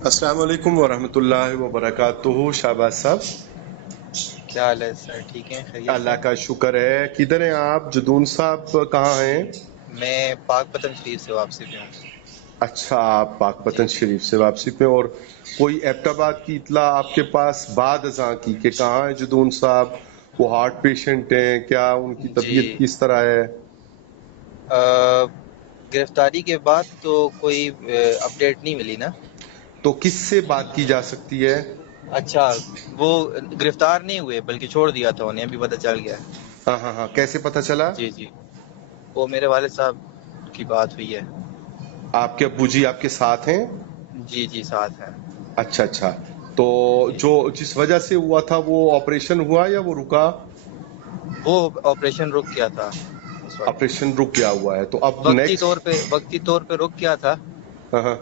السلام علیکم ورحمۃ اللہ وبرکاتہ. شہباز صاحب، کیا حال ہے سر؟ ٹھیک ہیں؟ خیریت سے؟ اللہ کا شکر ہے. کدھر ہیں آپ؟ جدون صاحب کہاں ہیں؟ میں پاک پتن شریف سے واپسی پہ ہوں. اچھا، آپ پاک جی پتن جی شریف سے واپسی پہ. اور کوئی ایبٹ آباد کی اطلاع آپ کے پاس بعد ازاں کی کہ کہاں ہیں جدون صاحب؟ وہ ہارٹ پیشنٹ ہیں کیا؟ ان کی طبیعت جی کس طرح ہے؟ گرفتاری کے بعد تو کوئی اپڈیٹ نہیں ملی نا. تو کس سے بات کی جا سکتی ہے؟ اچھا، وہ گرفتار نہیں ہوئے بلکہ چھوڑ دیا تھا انہیں، ابھی پتہ چل گیا. ہاں ہاں ہاں، کیسے پتہ چلا؟ جی جی، وہ میرے والد صاحب کی بات ہوئی ہے. آپ کے ابو جی آپ کے ساتھ ہیں؟ جی جی، ساتھ ہیں. اچھا اچھا. تو جی، جو جس وجہ سے ہوا تھا وہ آپریشن ہوا یا وہ رکا؟ وہ آپریشن رک گیا تھا اس وقت. آپریشن رک گیا ہوا ہے تو اب وقتی نیکسٹ. طور پہ رک گیا تھا، ہاں ہاں.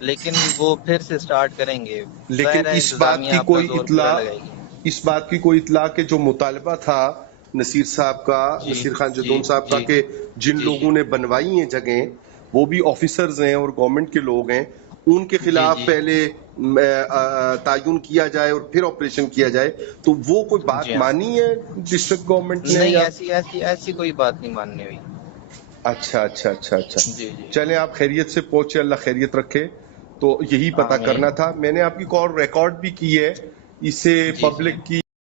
لیکن وہ پھر سے سٹارٹ کریں گے. لیکن ظاہر ہے اس بات انتظامیہ کی اپنا کوئی زور پورا اطلاع، لگائے گی. اس بات کی کوئی اطلاع کہ جو مطالبہ تھا نصیر صاحب کا، جی نصیر خان جی جدون صاحب کا، جی کہ جن جی لوگوں نے بنوائی ہیں جگہیں وہ بھی آفیسرز ہیں اور گورنمنٹ کے لوگ ہیں، ان کے جی خلاف جی پہلے تعین کیا جائے اور پھر آپریشن کیا جائے، تو وہ کوئی جی بات ہاں. مانی ہے ڈسٹرکٹ گورنمنٹ نے نہیں، یا؟ ایسی کوئی بات نہیں ماننی ہوئی. اچھا اچھا اچھا اچھا. جی جی، چلیں، آپ خیریت سے پہنچے، اللہ خیریت رکھے. تو یہی پتہ آمین. کرنا تھا. میں نے آپ کی کال ریکارڈ بھی کی ہے، اسے جی جی. پبلک کی